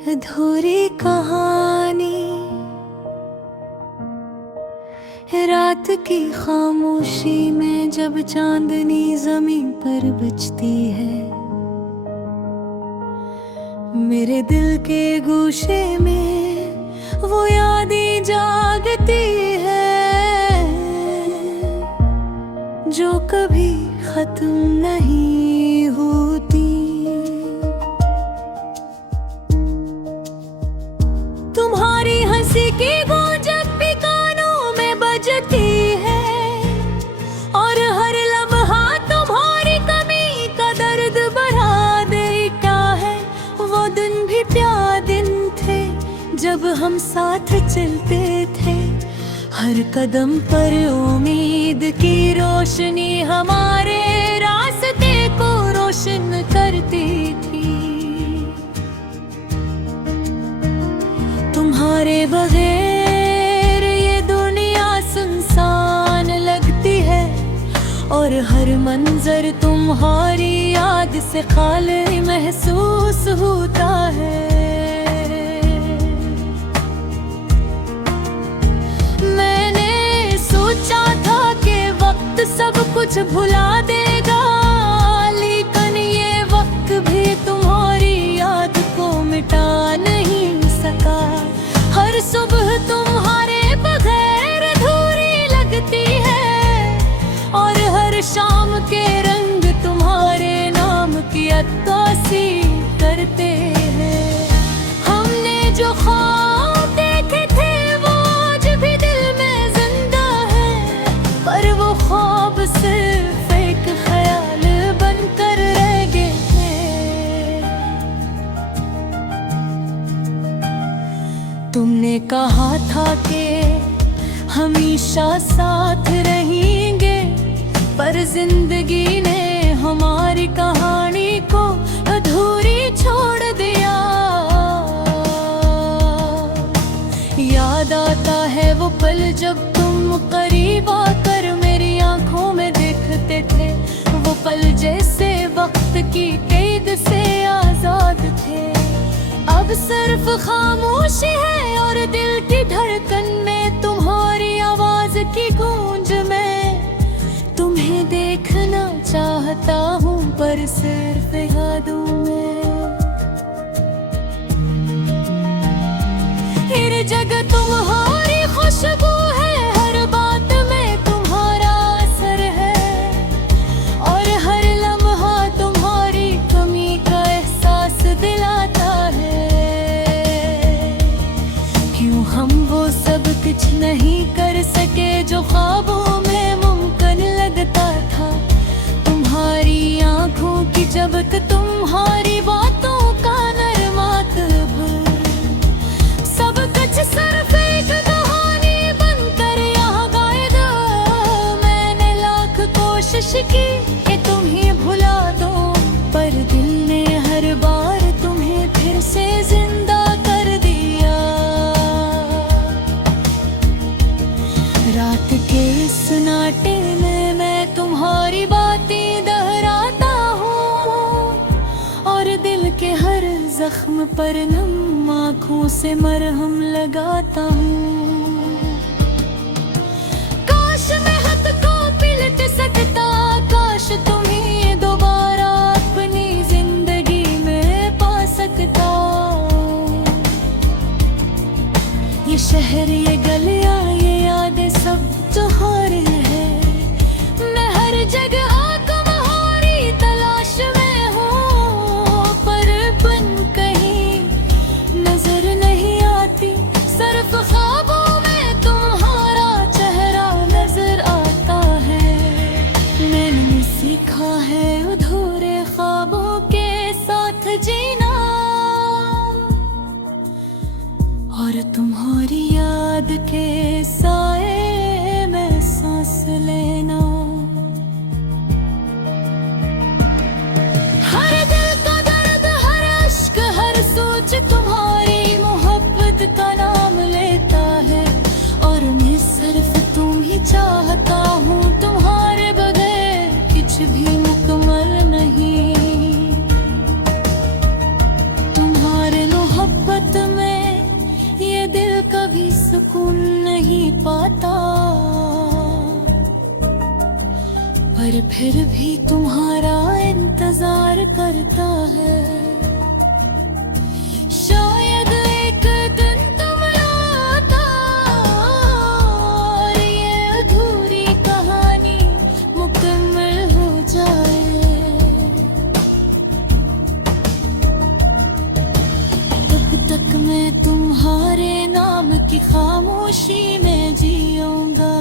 अधूरी कहानी, रात की खामोशी में जब चांदनी जमीन पर बजती है, मेरे दिल के गोशे में वो यादें जागती है जो कभी खत्म नहीं होती। तुम्हारी हंसी की गूंज जब भी कानों में बजती है, और हर लम्हा तुम्हारी कमी का दर्द बढ़ा दे। क्या है वो दिन भी प्यारे दिन थे जब हम साथ चलते थे, हर कदम पर उम्मीद की रोशनी हमारे रास्ते को रोशन करती थी। तुम्हारे बगैर ये दुनिया सुनसान लगती है, और हर मंजर तुम्हारी याद से खाली महसूस होता है। मैंने सोचा था कि वक्त सब कुछ भुला देगा, लेकिन ये वक्त भी तुम्हारी याद को मिटा नहीं सका। हर सुबह तुम्हारे बगैर अधूरी लगती है, और हर शाम के रंग तुम्हारे नाम की अक्कासी करते हैं। हमने जो ख्वाब देखे थे वो आज भी दिल में जिंदा है, पर वो ख्वाब सिर्फ एक ख्याल बनकर रह गए हैं। तुमने कहा था कि हमेशा साथ रहेंगे, पर जिंदगी ने हमारी कहानी को अधूरी छोड़ दिया। याद आता है वो पल जब तुम करीब आकर मेरी आंखों में देखते थे, वो पल जैसे वक्त की कैद से आजाद थे। अब सिर्फ खामोशी है और दिल की धड़कन में तुम्हारी आवाज की गूंज में। तुम्हें देखना चाहता हूँ पर सिर्फ यादों में। हर जगह तुम्हारी खुशबू है, हर बात में तुम्हारा असर है, और हर लम्हा तुम्हारी कमी का एहसास दिलाता है। क्यों हम वो सब कुछ नहीं कर सके जो ख्वाबों में मुमकिन लगता था। तुम्हारी आंखों की झपक, तुम्हारी बातों का नरमात भर, सब कुछ सिर्फ एक कहानी बनकर यहाँ गायब। मैंने लाख कोशिश की कि तुम्हें भुला दो, पर दिल ने हर बार तुम्हें फिर से जिंदा कर दिया। रात के सन्नाटे में मैं तुम्हारी बातें दोहराता हूँ, और दिल के हर जख्म पर नम आँखों से मरहम लगाता हूँ। काश मैं हाथ को पिलट सकता, काश तुम्हें दोबारा अपनी जिंदगी में पा सकता। ये शहर, ये गलियां, ये यादें सब तुम्हारी है। मैं हर जगह तुम्हारी तलाश में हूँ, पर बन कहीं नजर नहीं आती, सिर्फ ख्वाब फिर भी तुम्हारा इंतजार करता है। शायद एक दिन तुम आता और ये अधूरी कहानी मुकम्मल हो जाए। तब तक मैं तुम्हारे नाम की खामोशी में जीऊंगा,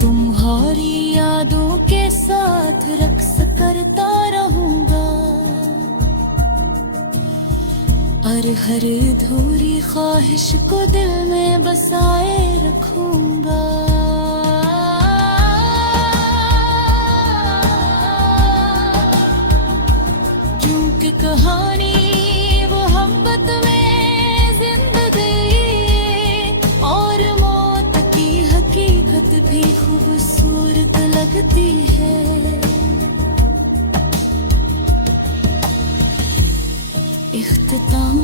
तुम्हारी यादों के साथ रक्स करता रहूंगा, और हर अधूरी ख्वाहिश को दिल में बसाए रखूंगा। क्योंकि कहानी वो मोहब्बत में जिंदगी और मौत की हकीकत भी खूबसूरत लगती है। इख्तिताम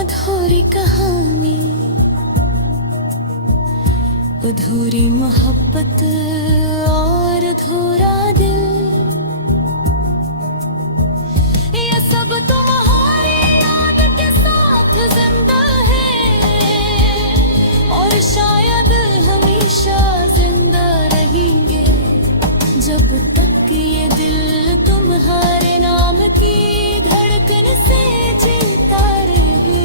अधूरी कहानी, अधूरी मोहब्बत और अधूरा दिल, ये सब तुम्हारी याद के साथ जिंदा है और शायद हमेशा जिंदा रहेंगे जब तक ये दिल तुम्हारे नाम की धड़कन से जीता रहे।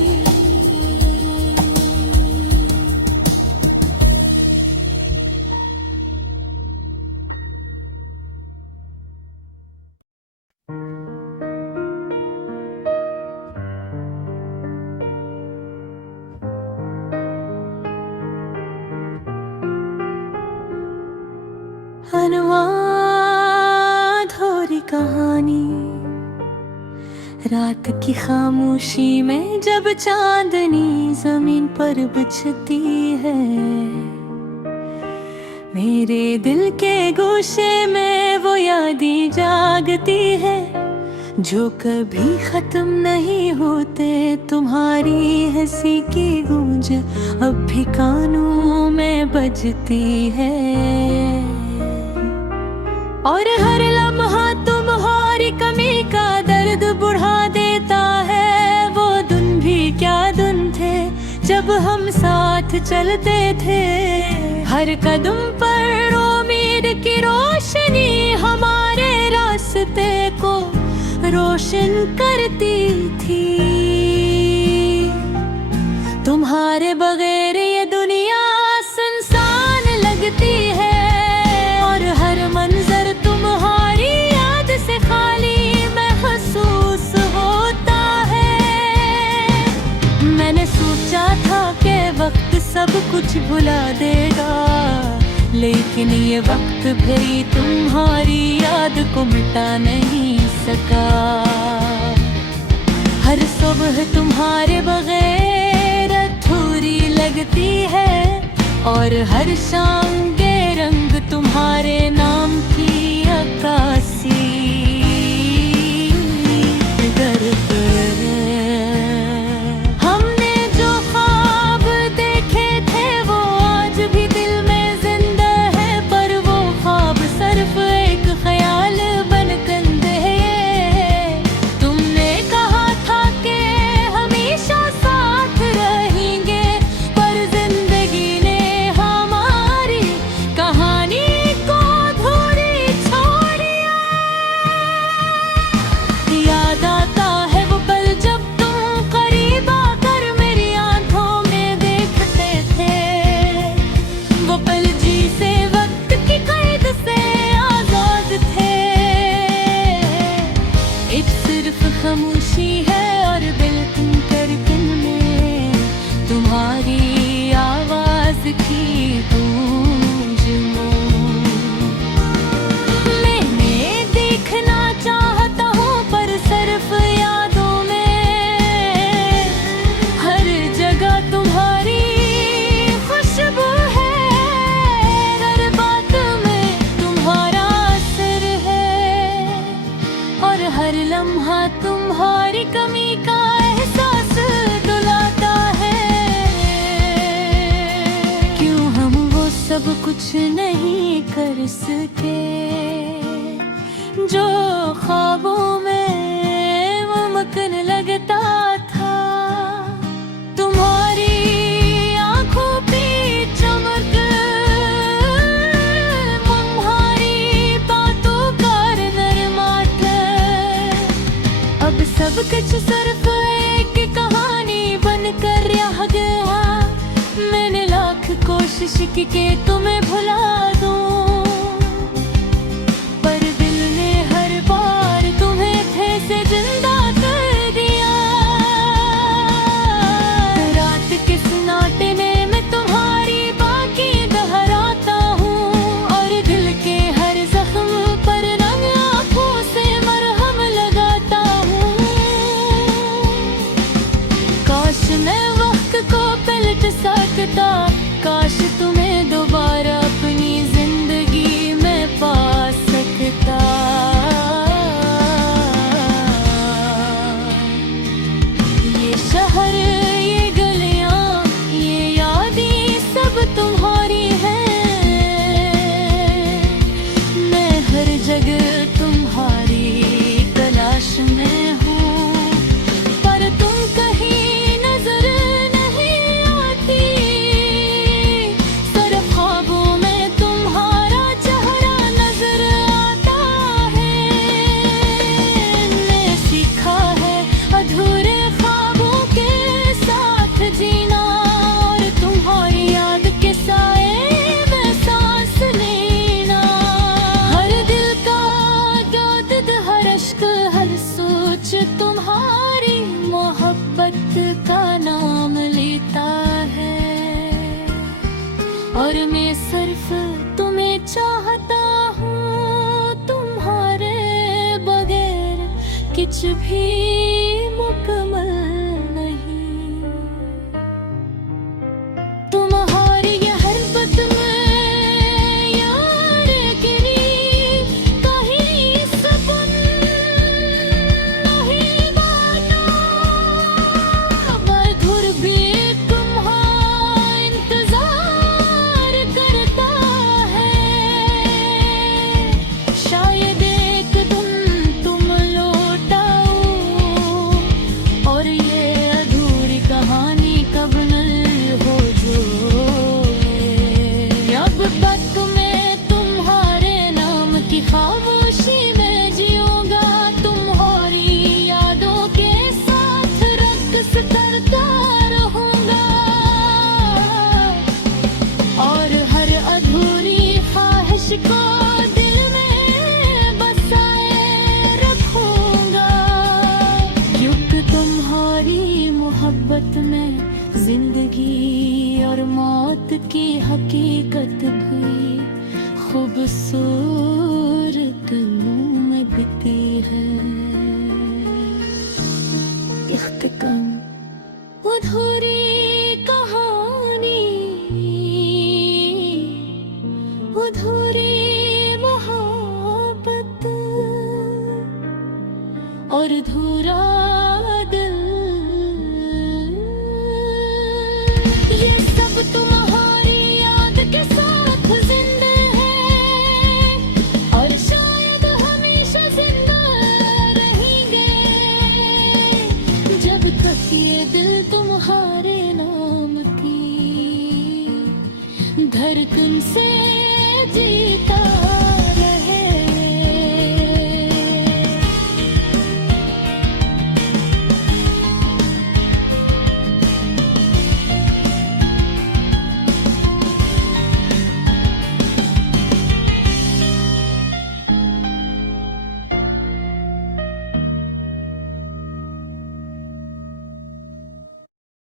अधूरी कहानी, रात की खामोशी में जब चांदनी जमीन पर बिछती है, मेरे दिल के गोशे में वो यादें जागती है जो कभी खत्म नहीं होते। तुम्हारी हंसी की गूंज अब भी कानों में बजती है, और हर लम्हा तुम्हारी कमी का दर्द बढ़ा देता है। वो दिन भी क्या दिन थे जब हम साथ चलते थे, हर कदम पर उम्मीद की रोशनी हमारे रास्ते को रोशन करती थी। तुम्हारे बगैर ये दुनिया सुनसान लगती है, और हर मंजर तुम्हारी याद से खाली महसूस होता है। मैंने सोचा था कि वक्त सब कुछ भुला देगा, लेकिन ये वक्त भी तुम्हारी याद को मिटा नहीं सका। हर सुबह तुम्हारे बगैर अधूरी लगती है, और हर शाम के रंग तुम्हारे नाम की अक्कासी करते हैं। हमने जो ख्वाब देखे थे वो आज भी दिल में जिंदा है, पर वो ख्वाब सिर्फ एक ख्याल बन कंधे है। तुमने कहा था कि हमेशा साथ रहेंगे, पर जिंदगी ने हमारी कहानी को अधूरी छोड़ दिया। याद आता है वो पल जब तुम करीब आकर मेरी आंखों में देखते थे, वो पल जिसे वक्त की कैद से आजाद थे। एक सिर्फ खामोशी है और दिल तुम धड़कन में, तुम्हारी आवाज की गूंज में। मैंने देखना चाहता हूँ पर सिर्फ यादों में, हर जगह तुम्हारी खुशबू है, हर बात में तुम्हारा असर है, और हर लम्हा तुम्हारी कमी का एहसास दिलाता है। क्यों हम वो सब कुछ नहीं कर सके, जो ख्वाबों में मुमकिन लगता था। तुम्हारी आंखों पे चमक, तुम्हारी बातों का नरमात, अब सब कुछ सिर्फ एक कहानी बनकर रह गया। मैंने लाख कोशिश की कि तुम्हें भुला दूं, पर दिल ने हर बार तुम्हें फिर से जिंदा कर दिया। रात के सन्नाटे में मैं तुम्हारी बाकी दोहराता हूँ, और दिल के हर जख्म पर रंग आँखों से मरहम लगाता हूँ। काश मैं वक्त को पलट सकता, काश तुम्हें दोबारा अपनी जिंदगी में पा सकता। ये शहर, ये गलियां, ये यादें सब तुम्हारी हैं। मैं हर जगह तुम्हारी तलाश में हूँ, पर तुम कहीं नजर नहीं आती। सिर्फ ख्वाबों में तुम्हारा चेहरा नजर आता है। मैंने सीखा है अधूरे ख्वाबों के साथ जीना, और तुम्हारी याद के साए में सांस लेना। हर दिल का दर्द, हर अश्क, हर सोच तुम्हारी मोहब्बत का नाम लेता है। और मैं सिर्फ तुम्हें चाहता हूँ, तुम्हारे बगैर कुछ भी मुकम्मल नहीं। तुम्हारी ये हरकत में यार गिरी, कहीं सपन नहीं माना। मधुर भी तुम्हारा इंतजार करता है। शायद एक दिन तुम लौट आओ, और ये अधूरी कहानी कब नल हो जाए। अब तक मैं तुम्हारे नाम की खामोशी में जीऊंगा, तुम्हारी यादों के साथ रक्स करता रहूंगा, और हर अधूरी ख्वाहिश को दिल में बसाए रखूंगा। क्योंकि तुम्हारी मोहब्बत में जिंदगी और मौत की हकीकत भी खूबसूरत मुंह में बिती है। इख्तिताम अधूरी कहानी, अधूरी मोहब्बत, और अधूरा दिल, ये सब तुम